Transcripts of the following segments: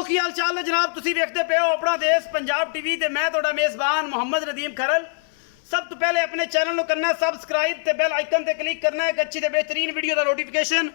दोस्तों की हाल चाल है जनाब तुसी देखते पे हो अपना देश पंजाब टीवी ते मैं ਤੁਹਾਡਾ मेज़बान मोहम्मद नदीम खरल। सब तो पहले अपने चैनल को करना सबसक्राइब ते बेल आइकन ते क्लिक करना है। एक अच्छी ते बेहतरीन वीडियो का नोटिफिकेशन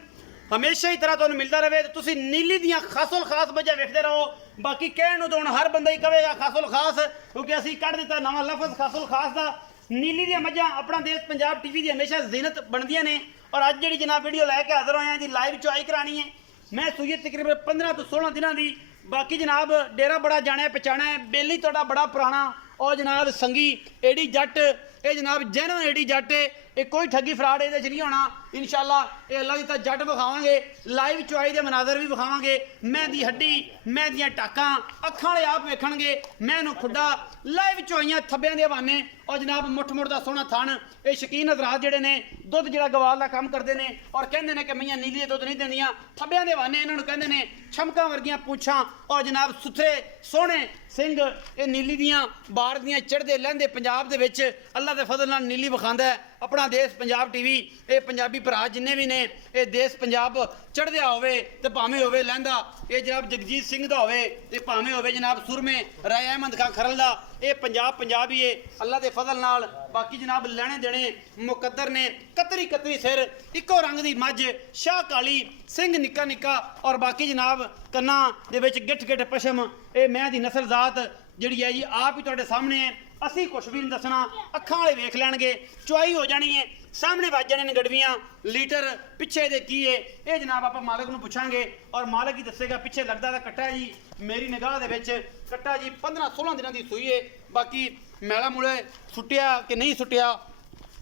हमेशा ही तरह तुहानू मिलता रहे। तुसी नीली दियां खासोल खास वजह देखते रहो। बाकी कहण नूं तो हुण हर बंदा ही कहेगा खासोल खास, क्योंकि असीं कढ़ दिता नवां लफज खासोल खास दा। नीली दियां मझां अपना देश पंजाब टीवी दी हमेशा जीनत बनदियां ने और अज जिहड़ी जनाब वीडियो लैके हाज़र होए हैं जी लाइव चुआई करानी है। मैं सूई तकरीबन 15 तो 16 दिनों की। बाकी जनाब डेरा बड़ा जाने पहचाना है, बेली तोड़ा बड़ा पुराना और जनाब संगी एडी जट ये जनाब जैन एडी जट है। ये कोई ठगी फ्राड ये नहीं होना इंशाल्लाह। ये अल्लाह की जट विखावांगे, लाइव चुआई के मनाजर भी विखावांगे। मैं दी हड्डी मैं दियां टाकां अखां वाले आप वेखणगे, मैं नूं खुड्डा लाइव चुआइयां थब्बियां दे हवाने और जनाब मुठ मुठ दा सोहना थण। ये शकीन हजरात जिहड़े ने दुध जिहड़ा गवाल दा काम करदे ने और कहंदे ने कि मैयां नीली दुध नहीं दिंदियां, थब्बियां दे हवाने इन्हां नूं कहंदे ने छमकां वर्गियां पूंछां और जनाब सुथरे सोहणे सिंह। ये नीली दियां बार दियां चढ़दे लहंदे पंजाब दे विच अल्लाह दे फजल नाल नीली विखांदा है अपना देश पंजाब टीवी। ये पंजाबी भरा जिन्ने भी ने ये देश पंजाब चढ़दिया होवे ते भावें होवे लहंदा ये जनाब जगजीत सिंह दा होवे ते भावें होवे जनाब सुरमे राय अहमद खां खरल दा। ये पंजाब ही है अल्लाह के फजल नाल। बाकी जनाब लैने देने मुकद्दर ने कतरी कतरी सिर इको रंग की मझ शाह काली सिंह निक्का निक्का और बाकी जनाब कन्ना दे विच गिठ गिठ पशम। ये मैं दी नस्ल जात जिहड़ी है जी आप ही तुहाडे सामने है। असी कुछ भी नहीं दसना, अखां वाले वेख लैणगे, चुआई हो जानी है, सामने वज जाने ने गड़वियां लीटर पिछे दे की है। ये जनाब आप मालक नूं पुछांगे और मालक ही दसेगा। पिछे लगदा तां कट्टा है जी मेरी निगाह दे विच कट्टा जी 15-16 दिनों की सूई है। बाकी मैला मूले सुट्टिया कि नहीं सुट्टिया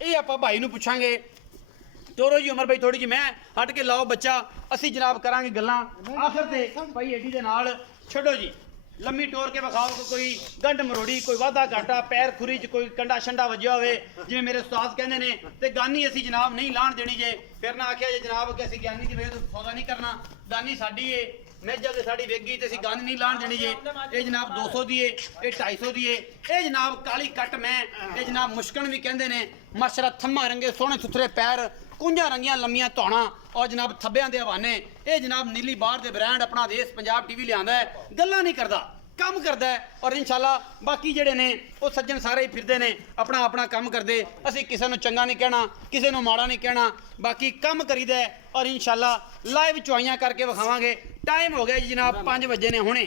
ये आप भाई नूं पुछांगे। चोरो जी उमर भाई थोड़ी जी मैं हट के लाओ बच्चा असी जनाब करांगे गल्लां आखिर ते भाई एडी दे नाल छड्डो जी लम्मी टोर के विखाओ कि कोई गंढ मरोड़ी कोई वाधा घाटा पैर खुरी च कोई कंडा शंडा वजया होवे जिवें मेरे उस्ताद कहंदे ने ते गानी असी जनाब नहीं लाण देनी जे। फिर ना आख्या जे जनाब कि असी ज्ञानी दी वजह तो सौदा नहीं करना, गानी साडी है मेजा ते साडी वेगी ते असी गानी नहीं लाण देनी जे। ये जनाब 200 दी है, ये 250 दी है। ये जनाब काली कट मैं ये जनाब मुश्कन भी कहंदे ने माशरा थम्मा रंगे सोहने सुथरे पैर कुंजा रंगियां लम्मियां धौणा और जनाब थब्बियां दे हवाने। ये जनाब नीली बार दे ब्रांड अपना देश पंजाब टीवी लियांदा है, गल्लां नहीं करदा काम करदा है। और इंशाल्लाह बाकी जिहड़े ने वो सज्जन सारे ही फिरदे ने अपना अपना काम करदे। असीं किसी नूं चंगा नहीं कहना, किसी नूं माड़ा नहीं कहना, बाकी काम करीदा है और इंशाल्लाह लाइव चुआइयां करके विखावांगे। टाइम हो गया जी जनाब 5 बजे ने, हुणे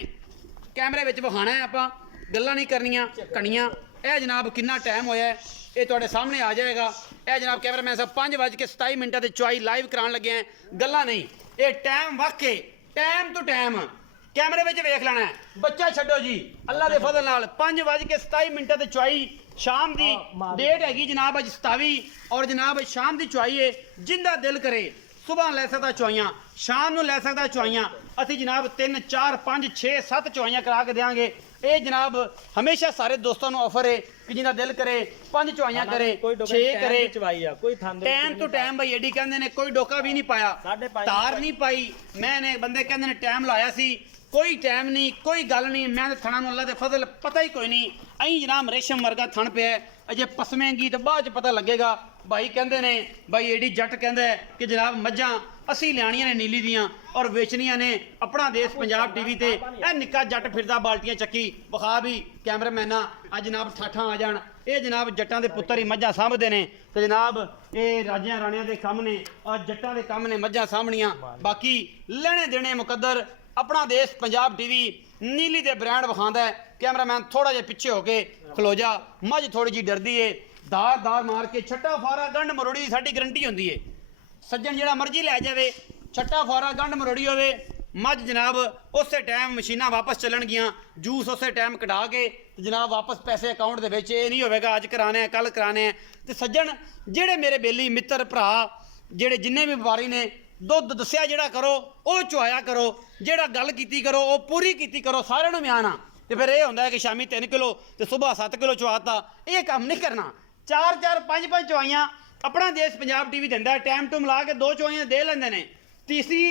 कैमरे विच विखाना है, आपां गल्लां नहीं करनियां कणियां। यह जनाब कितना टाइम होया है ये तुहाडे सामने आ जाएगा। यह जनाब कैमरामैन साहब 5:27 ते चुआई लाइव कराने लगे हैं, गल्लां नहीं। ये टाइम वाकई टाइम टू टाइम कैमरे में वेख लेना है। बच्चा छड्डो जी अल्लाह के फजल नाल 5:27 ते चुआई शाम की डेट हैगी जनाब अज 27 और जनाब शाम की चुआई है। जिंदा दिल करे सुबह लै सकता चुआइयां, शाम को लै सकता चुआइयां। असी जनाब 3 4 5 6 7 चुआइयां करा के देंगे। ये जनाब हमेशा सारे दोस्तों को ऑफर है कि जिंदा दिल करे 5 चुआइयां करे 6 करे टाइम टू टाइम। भाई एडी कहंदे ने कोई डोका भी नहीं पाया, तार नहीं पाई। मैंने बंदे कहंदे ने टाइम लाया सी, कोई टाइम नहीं कोई गल नहीं। मैं थणा नूं अल्लाह दे फजल पता ही कोई नहीं। अं जनाब रेशम वर्गा थण पे है, अजे पसमेंगी तो बाद पता लगेगा। भाई कहंदे ने भाई एडी जट कहंदा है कि जनाब मझां असी लियाणियां ने नीली दियां और वेचनियां ने अपना देश पंजाब टीवी ते। ए निक्का जट फिरदा बाल्टियां चक्की विखा भी कैमरामैना अज जनाब ठाठां आ जाण। ये जनाब जट्टां दे पुत्तर ही मझां सामभदे ने ते जनाब ये राजियां राणियां दे कम ने और जट्टां दे कम ने मझां सामणियां। बाकी लेने देने मुकद्दर अपना देश पंजाब टीवी नीली दे ब्रांड विखांदा है। कैमरामैन थोड़ा जिहा पिछे होके खलो जा, मझ थोड़ी जी डरदी है, दार दार मार के छट्टा फारा गंढ मरोड़ी की साडी गारंटी होंदी है। सज्जन जिहड़ा मर्जी लै जावे छट्टा फारा गंढ मरोड़ी होवे मझ जनाब उस टाइम मशीनां वापस चलणगियां, जूस उस टाइम कढा के जनाब वापस पैसे अकाउंट दे विच। ये नहीं होवेगा अज कराने हैं कल कराने हैं। ते सज्जन जिहड़े मेरे बेली मित्र भरा जिहड़े जिन्ने भी व्यापारी ने दुध दस्सिया जिहड़ा करो वो चुआया करो, जिहड़ा गल कीती करो वो पूरी कीती करो, सारिਆਂ ਨੂੰ म्यान आ। तो फिर यह होंदा है कि शामी 3 किलो तो सुबह 7 किलो चुआता। ये काम नहीं करना। 4 5 चुआइयां अपना देश पंजाब टीवी दिंदा है, टाइम टू मिला के 2 चुआइयां दे लैंदे ने। तीसरी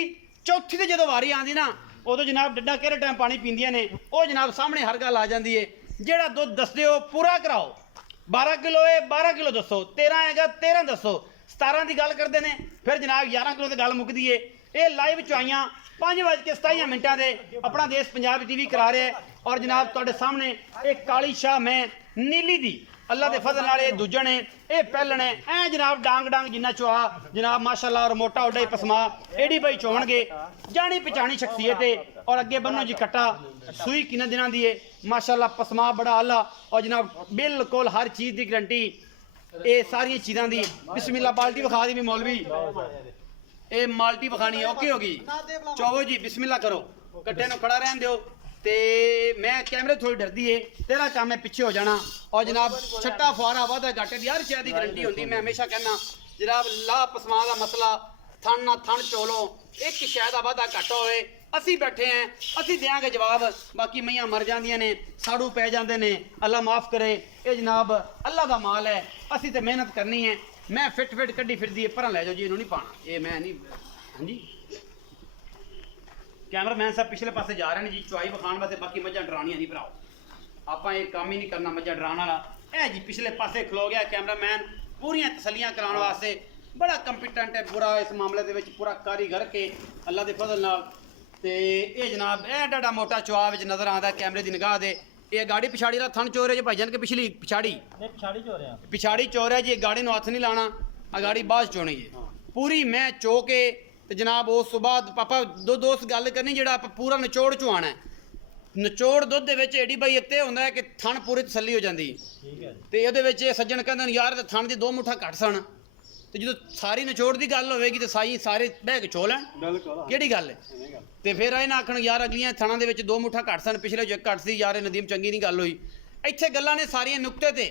चौथी ते जदों वारी आंदी ना उदों जनाब डड्डा किहड़े टाइम पानी पींदियां ने वो जनाब सामने हर गल आ जाती है। जिहड़ा दुध दसदे हो पूरा कराओ। 12 किलो है 12 किलो दसो, 13 हैगा 13 दसो, 17 की गल करते हैं फिर जनाब 11 किलो की गल मुकदी है। ये लाइव चुआइयां 5:27 ਦੇ अपना देश पंजाब TV करा रहा है। और जनाब तुहाडे सामने एक काली शाह मैं नीली दी अल्लाह के फजल नाल दूजण है, ये पहलण है ऐ जनाब डांग डांग जिन्ना चुआ जनाब माशाअल्लाह। और मोटा उड्डा ही पसमा एडी भाई चोणगे जानी पहचानी शख्सियत है। और अगे बनो जी कट्टा सूई किन्ने दिनां दी है माशाअल्लाह, पसमा बड़ा आला। और जनाब बिल्कुल हर चीज़ की गारंटी ये सारी चीज़ों की। बिस्मिल्लाह बाल्टी विखा दी भी मौलवी, ये माल्टी विखानी है ओके होगी चौवो जी बिस्मिल्लाह करो, कट्टे नूं खड़ा रहन दिओ। ते मैं कैमरे थोड़ी डरदी है, तेरा काम है पीछे हो जाना। और जनाब छट्टा फुआरा वादा घाटे की हर शय की गारंटी होती। मैं हमेशा कहना जनाब ला पसमा का मसला थन ना थन चोलो एक शय का वादा घट होवे, असी बैठे हैं असी देंगे जवाब। बाकी मैयां मर जांदियां ने साड़ू पै जाते ने, अल्लाह माफ़ करे। ये जनाब अल्लाह का माल है, असी तो मेहनत करनी है। मैं फिट कड्डी फिरदी है पर लै जाओ जी, इन्हों नहीं पाना ये मैं नहीं। हाँ जी कैमरामैन साहब पिछले पासे जा रहे हैं जी चुआई विखाण वास्ते। बाकी मझां डरानियां नहीं भराओ, आप ये काम ही नहीं करना मझां डराने वाला। है जी पिछले पासे खलो गया कैमरामैन पूरियां तसलियां कराने वास्ते, बड़ा कंपिटेंट है पूरा इस मामले दे विच, पूरा कारीगर के अल्लाह के फजल नाल। ते ये जनाब ए डाडा मोटा चुआ विच नज़र आंदा कैमरे की निगाह दे। ये गाड़ी पिछाड़ी वाला थन चोर है जी भाईजान के पिछली पिछाड़ी पिछाड़ी चोर है जी। गाड़ी हथ नहीं लाना, गाड़ी बाद चोनी है पूरी मैं चो के। तो जनाब उस तो बाद पापा दोस्त गल करनी जो आप पूरा निचोड़ चुआना है। निचोड़ दुध एडी भाई एक तो होंगे है कि थन पूरी तसली हो जाती तो ये सज्जन कहते यार तो थन की 2 मुठा घट सन। तो जो सारी निचोड़ की गल होगी तो साई सारे बह के चो लैन कि गल है। तो फिर आए ना आखन यार अगलियां थना के 2 मुठा घट सन, पिछले जो घट सी यार नदीम चंगी नहीं गल हुई। इत्थे गल्लां ने सारियां नुकते ते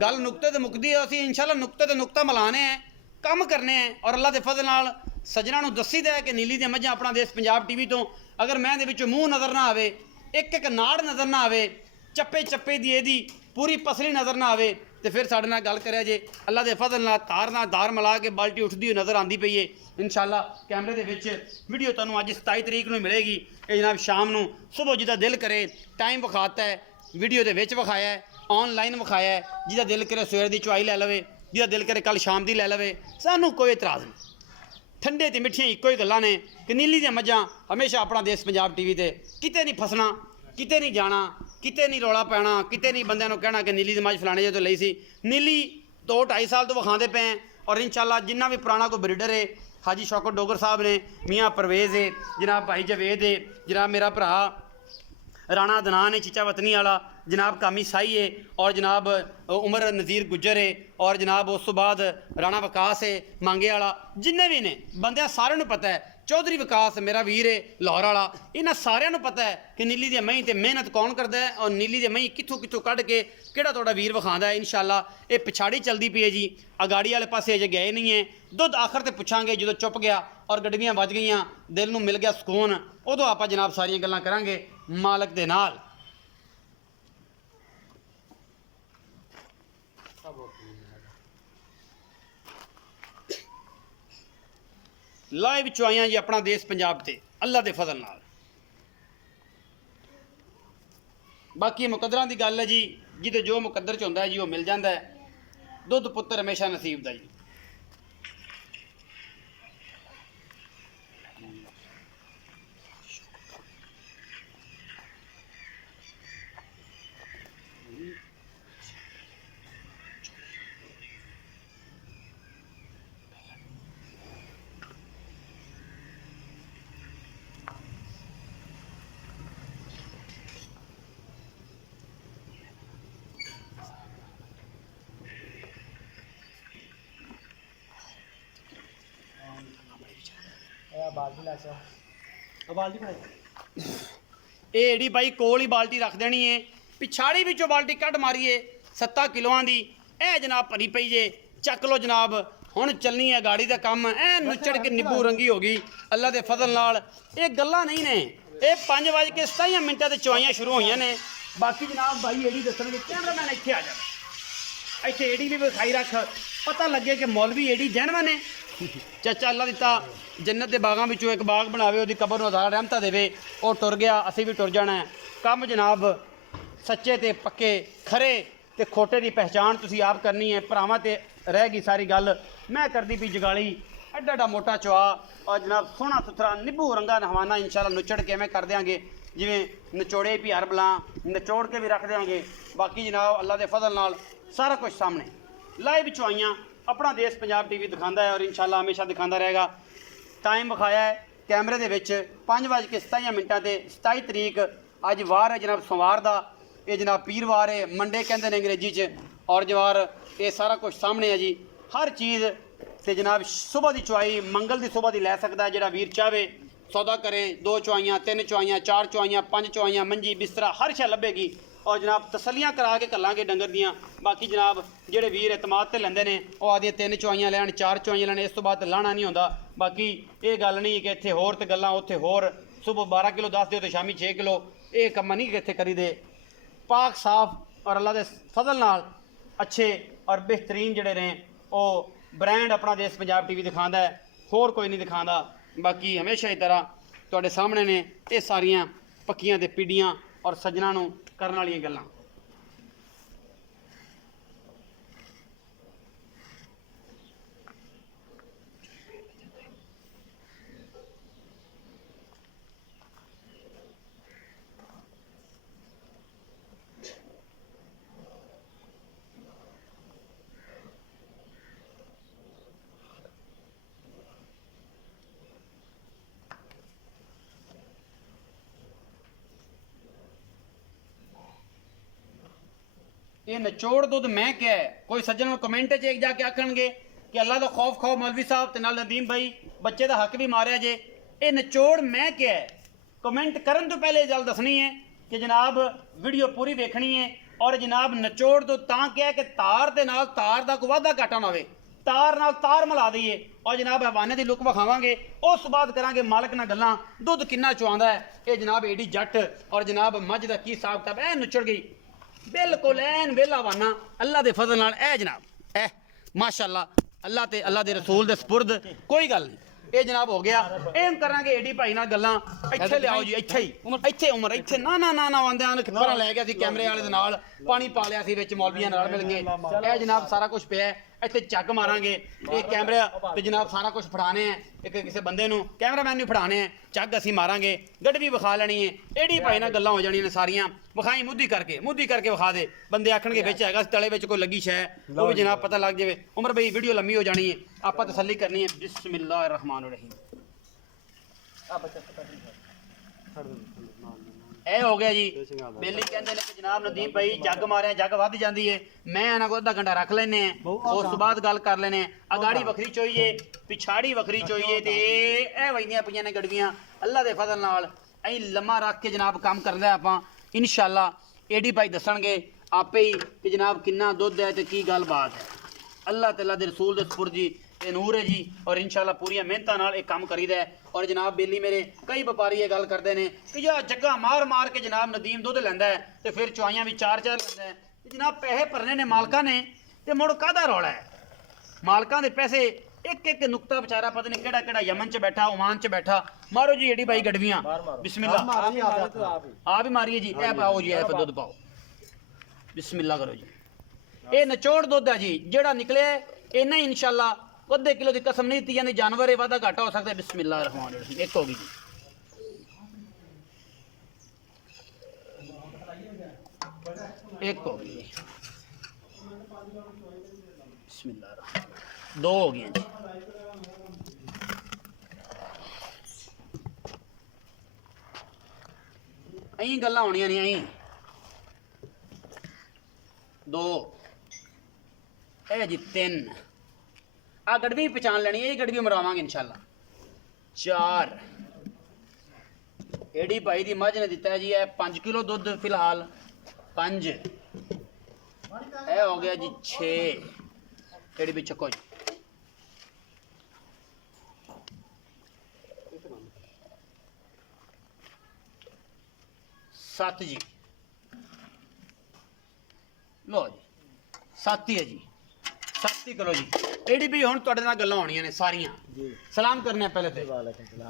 गल नुकते ते मुकदी है। असीं इंशाअल्लाह नुकते ते नुकता मिलाने हैं, काम करने हैं। और अल्लाह के फजल नाल सज्जनां नूं दसीदा है कि नीली दी मझां अपना देश पंजाब TV तो अगर मैं दे विचों मूँह नज़र ना आवे, एक नाड़ नज़र ना आवे, चप्पे चप्पे दी एदी पूरी पसली नज़र ना आवे तो फिर साडे नाल गल करिया जे। अल्लाह के फजल नाल तार नाल दार मिला के बाल्टी उठदी हुई नज़र आंदी पई है। इंशाअल्लाह कैमरे दे विच वीडियो तुहानूं अज 27 तरीक नूं मिलेगी। ये जनाब शाम नूं सुबह जिदा दिल करे टाइम विखाता है, वीडियो दे विच विखाया है, ऑनलाइन विखाया है। जिदा दिल करे सवेर दी चुआई लै लवे, जिदा दिल करे कल शाम दी लै लवे, सानूं कोई इतराज़ नहीं। ठंडे ते मिठियां इक्को ही गल्लां ने कि नीली दी मझां हमेशा अपना देश पंजाब TV ते किते नहीं फसना, किते नहीं जाना, किते नहीं रौला पैना, किते नहीं बंदियां नूं कहना कि नीली दी मझ फलाने जे तो लई सी। नीली 2-2.5 साल तो विखाते पे हैं। और इंशाअल्लाह जिन्ना भी पुराना कोई ब्रीडर है, हाजी शौकत डोगर साहब ने, मियाँ परवेज़ है, जनाब भाई जवेद है, जनाब मेरा भरा राणा अदनान है चीचा वतनी वाला, जनाब कामी साई है, और जनाब उमर नज़ीर गुज्जर है, और जनाब उस तो बाद राणा विकास है मांगे वाला। जिन्ने भी ने बंदे सारे पता है, चौधरी विकास मेरा वीर है लाहौर वाला, इन्होंने सारिਆਂ पता है कि नीली दी मई ते मेहनत कौन करता है और नीली दी मई कितों कितों कढ़ के किहड़ा तुहाडा वीर विखांदा है। इंशाअल्लाह ये पिछाड़ी चलती पई है जी, अगाड़ी वाले पासे अजे गए नहीं है। दुध आखिर ते पुछांगे जो चुप गया और गड्डियां वज गईयां, दिल नूं मिल गया सुकून, उदों आपां जनाब सारियां गल्लां करांगे मालक दे नाल। लाइव चुआइयां जी अपना देश पंजाब ते अल्लाह के फजल नाल। बाकी मुकद्दरां की गल है जी, जिदे जो मुकद्दर च होंदा है जी वो मिल जाता है। दुध पुत्तर हमेशा नसीब दा जी। एडी भाई कोल ही बाल्टी रख देनी है, पिछाड़ी विचों बाल्टी कट मारीए 7 किलोआं दी। ए जनाब भरी पई जे, चक लो जनाब, हुण चलनी है गाड़ी का काम। ऐ नुचड़ के निब्बू रंगी हो गई अल्लाह के फजल नाल। ये गल्लां नहीं ने, ये 5:27 ते चुआइयां शुरू होईयां ने। बाकी जनाब भाई एडी दसणगे, कैमरामैन इत्थे आ जा, इत्थे एडी भी विखाई रख, पता लगे कि मौलवी एडी जैनवन है। चाचा अल्लाह दिता जन्नत के बागां विचों एक बाग बनावे, उहदी कबर नूं अज़ां रहमतां देवे, वो टुर गया, असीं भी टुर जाना है। काम जनाब सच्चे ते पक्के, खरे ते खोटे की पहचान तुसीं आप करनी है। भरावां ते रह गई सारी गल, मैं करदी पई जगाली। एडा एडा मोटा चुआ और जनाब सोहना सुथरा निब्बू रंगा नहवाना इंशाल्लाह नुचड़ के मैं कर देंगे जिवें नचोड़े भी हर बला नचोड़ के भी रख देंगे। बाकी जनाब अल्लाह के फजल नाल सारा कुछ सामने लाइव चुआइयाँ अपना देश पंजाब टीवी दिखाता है और इंशाल्लाह हमेशा दिखाता रहेगा। टाइम विखाया है कैमरे दे विच 5:27 ते 27 तरीक अज वार है जनाब सोमवार का, ये जनाब पीरवार है, मंडे कहते हैं अंग्रेजी च, और जवार ये सारा कुछ सामने है जी। हर चीज़ तो जनाब सुबह की चुआई मंगल की सुबह की लै सकता है जोड़ा वीर चाहे सौदा करे। 2 चुआइयाँ 3 चुआइयाँ 4 चुआइयाँ 5 चुआइयाँ मंजी बिस्तरा हर शै लभेगी और जनाब तसलियाँ करा के घल्लांगे डंगर दियाँ। बाकी जनाब जेडे वीर एतमाद ते लेंदे ने वो आदियां 3 चुआइयाँ लैन 4 चुआइयां लैन, इस तो बाद लाना नहीं होंदा। बाकी ये गल नहीं कि इत्थे होर ते गल्लां उत्थे होर, सुबह 12 किलो दस दिओ तो शामी 6 किलो, ये कम्म नहीं कि इत्थे करी दे। पाक साफ और अल्लाह के फजल नाल अच्छे और बेहतरीन जड़े ने वो ब्रांड अपना देश पंजाब टीवी दिखाता है, होर कोई नहीं दिखाता। बाकी हमेशा ही तरह तुहाडे सामने ने ये सारियां पक्कियां ते पीढ़ियां और सज्जना नूं करन वालियां गल्लां। ये नचोड़ दुध मैं क्या है, कोई सज्जन कमेंट च एक जाके आखणगे कि अल्लाह का खौफ खाओ मौलवी साहब ते नाल नदीम भाई बच्चे का हक भी मारिया जे। ये नचोड़ मैं क्या है, कमेंट करन तो पहले गल दसनी है कि जनाब वीडियो पूरी देखनी है। और जनाब नचोड़ दुध तां क्या है कि तार दे नाल तार दा कोई वाधा घाटा ना होवे, तार नाल तार मिला दईए और जनाब हवाने की लुक विखावांगे। उस बाद करांगे मालक नाल गल्लां दुध किन्ना चुआंदा है। ये जनाब एडी जट और जनाब मझ दा की हिसाब किताब ऐ नचड़ गई बिल्कुल ऐन वेला वाना अल्लाह के फजल नाल। ऐ जनाब ऐ माशाअल्लाह अल्लाह ते अल्लाह के रसूल दे सुपुर्द कोई गल नहीं। ये जनाब हो गया एम करांगे एडी भाई नाल गल्लां। इत्थे ले आओ जी, इत्थे ही इत्थे उमर इत्थे ना ना ना ना आंदे आन खबरा लै गया सी कैमरे वाले दे नाल, पानी पा लिया सी विच मौलवियां नाल मिल गए। ए जनाब सारा कुछ पिया इत्थे चग मारांगे। ये कैमरा ते जनाब सारा कुछ फड़ाने हैं एक किसी बंदे नूं कैमरामैन नूं फड़ाने हैं, चग असीं मारांगे, गड्ड भी विखा लैनी है। एडी भाई नाल गल्लां हो जाणियां ने सारियां। विखाई मुद्दी करके विखा दे, बंदे आखणगे विच हैगा तले विच कोई लगी शै वो भी जनाब पता लग जाए। उमर भाई वीडियो लम्मी हो जानी है, आपां तसल्ली करनी है। बिस्मिल्लाहिर रहमानिर रहीम। ए हो गया जी बेली कहते हैं कि जनाब नदीम भाई जग मारे जग वध जाती है, मैं इन्हों को 1/2 घंटा रख लेने उस बाद गल कर लेने। अगाड़ी वखरी चोईए पिछाड़ी वखरी चोईए तो यह वजदियाँ पईयां ने गड़वियाँ अल्लाह के फजल नाल। अं लम्मा रख के जनाब काम करना आपां इंशाअल्लाह। एडी भाई दसणगे आपे ही कि जनाब किन्ना दुध है तो की गल बात है। अल्लाह तआला दे रसूल दे सुपुर्द जी ये नूर है जी और इंशाअल्लाह पूरी मेहनत नाल एक काम करीदा है। और जनाब बेली मेरे कई व्यापारी ये गल करते हैं कि यार जग्गा मार मार के जनाब नदीम दुध लैंदा है तो फिर चुआइयां भी 4-4 लैंदा है। जनाब पैसे भरने ने मालकां ने तो मुड़ काहदा रौला है। मालकां दे पैसे एक एक नुकता बेचारा पता नहीं केड़ा केड़ा यमन च बैठा ओमान च बैठा। मारो जी एडी भाई गड़वियां बिस्मिल्लाह आप भी मारिए जी। ए पाओ जी ए दुध पाओ बिस्मिल्लाह करो जी। ये नचोड़ दुध है जी जेड़ा निकले इन्ना ही इंशाअल्लाह 1/2 किलो की कसम नहीं दी जाती, जानवर है वाधा घाटा हो सकता है। बिस्मिल्लाह रहमान रहीम। एक होगी जी एक होगी जी बिस्मिल्लाह रहमान। 2 हो गई जी। अं गल्लां होनियां नहीं अं 2 ए जी 3 आ गड़वी पहचान लेनी है, ये गड़वी मरावांगे इंशाल्लाह। 4 एडी भाई दी मझ ने दिता है जी 5 किलो दुध फिलहाल 5 ए हो गया जी। 6 एडी भी चको जी। 7 जी लो जी 7 ही है जी 7 किलो जी। एडी भाई हुण तुहाडे नाल गल्लां होणियां ने सारियां सलाम करने पहले तो।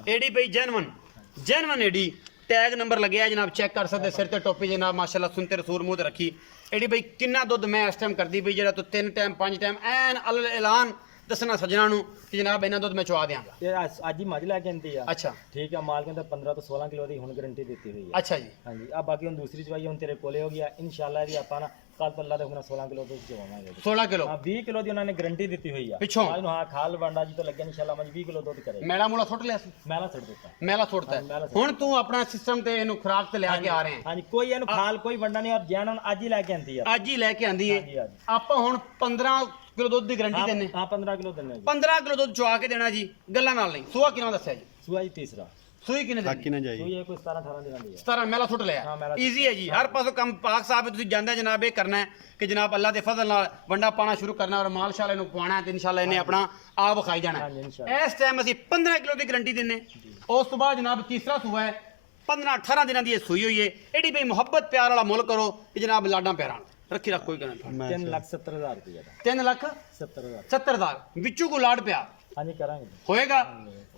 एडी भाई जैनवन एडी टैग नंबर लगे है जनाब चेक कर सकते सिर ते टोपी जनाब माशाल्लाह सुनते रसूल मुंह ते रखी। एडी भाई किन्ना दुध मैं इस टाइम करदी पई जेड़ा तो 3 टाइम 5 टाइम ऐन अल ऐलान ਦੱਸਣਾ ਸੱਜਣਾ ਨੂੰ ਕਿ ਜਨਾਬ ਇਹਨਾਂ ਦੁੱਧ ਮੈਂ ਚਵਾ ਦਿਆਂਗਾ। ਇਹ ਅੱਜ ਹੀ ਮੱਝ ਲੈ ਕੇ ਆਂਦੀ ਆ। ਅੱਛਾ ਠੀਕ ਆ, ਮਾਲ ਕਹਿੰਦਾ 15 ਤੋਂ 16 ਕਿਲੋ ਦੀ ਹੁਣ ਗਾਰੰਟੀ ਦਿੱਤੀ ਹੋਈ ਹੈ। ਅੱਛਾ ਜੀ ਹਾਂਜੀ ਆ ਬਾਕੀ ਹੁਣ ਦੂਸਰੀ ਚਵਾਈ ਹੁਣ ਤੇਰੇ ਕੋਲੇ ਹੋ ਗਿਆ ਇਨਸ਼ਾਅੱਲਾ ਇਹਦੀ ਆਪਾਂ ਨਾ ਕੱਲ ਤੋਂ ਅੱਲਾ ਦੇ ਹੁਕਮ ਨਾਲ 16 ਕਿਲੋ ਦੁੱਧ ਚਵਾਵਾਂਗੇ। 16 ਕਿਲੋ ਹਾਂ 20 ਕਿਲੋ ਦੀ ਉਹਨਾਂ ਨੇ ਗਾਰੰਟੀ ਦਿੱਤੀ ਹੋਈ ਆ ਪਿੱਛੋਂ ਅੱਜ ਨੂੰ। ਹਾਂ ਖਾਲ ਵੰਡਾ ਜੀ ਤੋਂ ਲੱਗਿਆ ਇਨਸ਼ਾਅੱਲਾ ਮੱਝ 20 ਕਿਲੋ ਦੁੱਧ ਕਰੇਗੀ। ਮੈਲਾ ਮੂਲਾ ਸੁੱਟ ਲਿਆ ਸੀ? ਮੈਲਾ ਛੱਡ ਦਿੱਤਾ। ਮੈਲਾ ਸੁੱਟਤਾ ਹੈ। ਹੁਣ ਤੂੰ ਆਪਣਾ ਸਿਸਟਮ ਤੇ ਇਹਨੂੰ ਖੁਰਾਕ ਤੇ ਲਿਆ ਕੇ ਆ ਰਹੇ ਹੈ। ਹਾਂਜੀ ਕੋਈ ਇਹਨੂੰ ਖਾਲ ਕੋਈ ਵੰਡਾ ਨਹੀਂ ਔਰ ਜਾਨ ਅੱਜ ਹੀ ਲੈ ਕੇ ਆਂਦੀ ਆ। ਅੱਜ ਹੀ ਲੈ ਕੇ ਆਂਦੀ ਹਾਂਜੀ, ਹੈ। ਹਾਂਜੀ। ਆਪਾਂ ਹੁਣ 15 ਕਿਲੋ ਦੁੱਧ ਦੀ ਗਾਰੰਟੀ ਦਿੰਨੇ। ਹਾਂ 15 ਕਿਲੋ ਦਿੰਨੇ ਜੀ। 15 ਕਿਲੋ ਦੁੱਧ ਚਵਾ ਕੇ ਦੇਣਾ ਜੀ, ਗੱਲਾਂ ਨਾਲ ਨਹੀਂ। ਸੂਆ ਕਿਨਾਂ ਦੱਸਿਆ ਜੀ? ਸੂਆ ਜੀ ਤੀਸਰਾ। ਸੂਈ ਕਿਨੇ ਦਿੱਤੀ? ਸੂਈ ਇਹ ਕੋਈ 17 18 ਦਿਨਾਂ ਦੀ ਹੈ। 17 ਮੈਲਾ ਸੁੱਟ ਹਾਂ, ਲਿਆ। ਮੈਲਾ ਈਜ਼ੀ ਹੈ ਜੀ, ਹਰ ਪਾਸੋਂ ਕੰਮ ਪਾਕ ਸਾਹਿਬ ਤੁਸੀਂ ਜਾਂਦਾ ਜਨਾਬ ਇਹ ਕਰਨਾ ਹੈ ਕਿ ਜਨਾਬ ਅੱਲਾ ਦੇ ਫਜ਼ਲ ਨਾਲ ਵੰਡਾ ਪਾਣਾ ਸ਼ੁਰੂ ਕਰਨਾ ਔਰ ਮਾਲਸ਼ਾਲੇ ਨੂੰ ਪਵਾਉਣਾ ਤੇ ਇਨਸ਼ਾਅੱਲਾ ਇਹਨੇ ਆਪਣਾ ਆਪ ਖਾਈ ਜਾਣਾ ਹਾਂਜੀ, ਹੈ। ਇਨਸ਼ਾਅੱਲਾ। ਇਸ ਟਾਈਮ ਅਸੀਂ 15 ਕਿਲੋ ਦੀ ਗਾਰੰਟੀ ਦਿੰਨੇ। ਉਸ ਤੋਂ ਬਾਅਦ ਜਨਾਬ ਤੀਸਰਾ ਸੂਆ ਹੈ, 15 18 ਦਿਨਾਂ ਦੀ ਇਹ ਸੂਈ ਹੋਈ ਹੈ। ਐਡੀ ਬਈ ਮੁਹੱਬਤ ਪਿਆਰ ਵਾਲਾ ਮੁੱਲ ਕਰੋ ਕਿ ਜਨਾਬ ਲਾਡਾਂ ਪਿਆਰਾਂ ਰੱਖੀ ਰੱਖ ਕੋਈ ਕਰਨਾ। 3,70,000 ਰੁਪਏ ਦਾ। 3,70,000 70,000 ਵਿੱਚੋਂ ਕੋ ਲਾਡ ਪਿਆ ਹਾਂਜੀ ਕਰਾਂਗੇ। ਹੋਏਗਾ।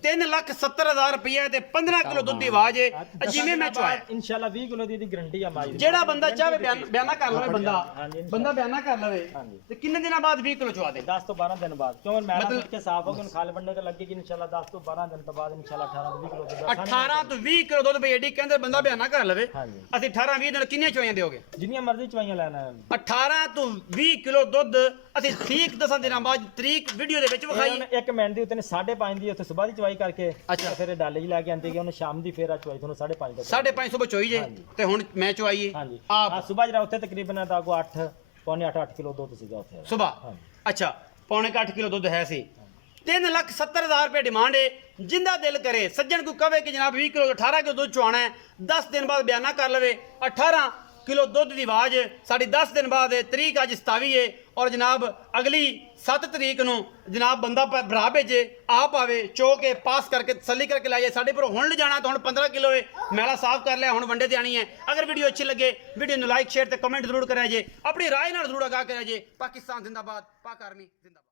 3,70,000 ਰੁਪਏ ਤੇ 15 ਕਿਲੋ ਦੁੱਧ ਦੀ ਆਵਾਜ਼ ਹੈ। ਜਿਵੇਂ ਮੈਂ ਚਵਾਇਆ ਇਨਸ਼ਾਅੱਲਾ 20 ਕਿਲੋ ਦੀ ਗਾਰੰਟੀ ਆ ਮਾਈ। ਜਿਹੜਾ ਬੰਦਾ ਚਾਹੇ ਬਿਆਨਾ ਕਰ ਲਵੇ, ਬੰਦਾ ਹਾਂਜੀ, ਬੰਦਾ ਬਿਆਨਾ ਕਰ ਲਵੇ ਹਾਂਜੀ। ਤੇ ਕਿੰਨੇ ਦਿਨਾਂ ਬਾਅਦ 20 ਕਿਲੋ ਚਵਾ ਦੇ? 10 ਤੋਂ 12 ਦਿਨ ਬਾਅਦ ਕਿਉਂ ਮੈਲਾ ਮਤਲਬ- ਸੁੱਟ ਕੇ ਸਾਫ਼ ਹੋ ਕੇ ਹੁਣ ਖਾਲ ਬੰਨੇ ਤੇ ਲੱਗੇਗੀ ਇਨਸ਼ਾਅੱਲਾ 10 ਤੋਂ 12 ਦਿਨ ਤੋਂ ਬਾਅਦ ਇਨਸ਼ਾਅੱਲਾ 18 ਤੋਂ 20 ਕਿਲੋ ਦੁੱਧ 18 ਤੋਂ 20 ਕਿਲੋ ਦੁੱਧ ਬਈ ਐਡੀ ਕਹਿੰਦੇ ਬੰਦਾ ਬਿਆਨਾ ਕਰ ਲਵੇ। ਹਾਂਜੀ। ਅਸੀਂ 18 20 ਦਿਨ ਕਿੰਨੀਆਂ ਚਵਾਈਆਂ ਦਿਓਗੇ? ਜਿੰਨੀਆਂ ਮਰਜ਼ੀ ਚਵਾਈਆਂ ਲੈਣਾ ਹੈ। 18 ਤੋਂ 20 ਕਿਲੋ ਦੁੱਧ ਅਸੀਂ ਠੀਕ 10 ਦਿਨਾਂ ਬਾਅਦ ਤਰੀਕ ਵੀਡੀਓ ਦੇ ਵਿੱਚ ਵਿਖਾਈ। ਉਹਨੇ 1 ਮਿੰਟ ਦੀ ਉੱਤੇ 5.5 ਦੀ ਉੱਥੇ ਸਵੇਰ ਦੀ ਚਵਾਈ ਕਰਕੇ ਅੱਛਾ। ਫਿਰ ਇਹ ਡਾਲੇ 'ਚ ਲੈ ਕੇ ਆਂਦੇ ਕਿ ਉਹਨੇ ਸ਼ਾਮ ਦੀ ਫੇਰ ਆ ਚਵਾਈ ਤੁਹਾਨੂੰ 5.5 ਦਾ 5:30 ਸੁਬਹ ਚੋਈ ਜੇ ਹਾਂਜੀ। ਤੇ ਹੁਣ ਮੈਂ ਚਵਾਈਏ ਹਾਂਜੀ ਆਪ ਆ ਸਵੇਰ ਜਿਹੜਾ ਉੱਥੇ ਤਕਰੀਬਨ ਦਾ ਕੋ 8 ਪੌਣੇ 8 ਕਿਲੋ ਦੁੱਧ ਸੀਗਾ ਉੱਥੇ। ਸੁਬਹ। ਹਾਂਜੀ। ਅੱਛਾ ਪੌਣੇ 8 ਕਿਲੋ ਦੁੱਧ ਹੈ ਸੀ। 3,70,000 ਰੁਪਏ ਡਿਮਾਂਡ ਹੈ। ਜਿੰਦਾ ਦਿਲ ਕਰੇ ਸੱਜਣ ਕੋਈ ਕਵੇ ਕਿ ਜਨਾਬ 20 ਕਿਲੋ 18 ਕਿਲੋ ਦੁੱਧ ਚਵਾਣਾ ਹੈ, 10 ਦਿਨ ਬਾਅਦ ਬਿਆਨਾ ਕਰ ਲਵੇ। 18 ਕਿਲੋ ਦੁੱਧ ਦੀ ਆਵਾਜ਼ ਸਾਡੀ 10 ਦਿਨ ਬਾਅਦ ਹੈ। ਤਰੀਕ ਅੱਜ 27 ਹੈ ਔਰ ਜਨਾਬ ਅਗਲੀ 7 ਤਰੀਕ ਨੂੰ ਜਨਾਬ ਬੰਦਾ ਭਰਾ ਭੇਜੇ ਆਪ ਆਵੇ ਚੋ ਕੇ ਪਾਸ ਕਰਕੇ ਤਸੱਲੀ ਕਰਕੇ ਲੈ ਜਾਏ। ਸਾਡੇ ਪਰ ਹੁਣ ਲਿਜਾਣਾ ਤਾਂ ਹੁਣ 15 ਕਿਲੋ ਹੈ, ਮੈਲਾ ਸਾਫ਼ ਕਰ ਲਿਆ, ਹੁਣ ਵੰਡੇ ਤੇ ਆਣੀ ਹੈ। ਅਗਰ ਵੀਡੀਓ ਅੱਛੀ ਲੱਗੇ ਵੀਡੀਓ ਨੂੰ ਲਾਈਕ ਸ਼ੇਅਰ ਤੇ ਕਮੈਂਟ ਜ਼ਰੂਰ ਕਰਿਆ ਜੇ। ਆਪਣੀ ਰਾਏ ਨਾਲ ਜ਼ਰੂਰ ਆਗਾਹ ਕਰਿਆ ਜੇ। ਪਾਕਿਸਤਾਨ ਜ਼ਿੰਦਾਬਾਦ, ਪਾਕ ਆਰਮੀ ਜ਼ਿੰਦਾਬਾਦ।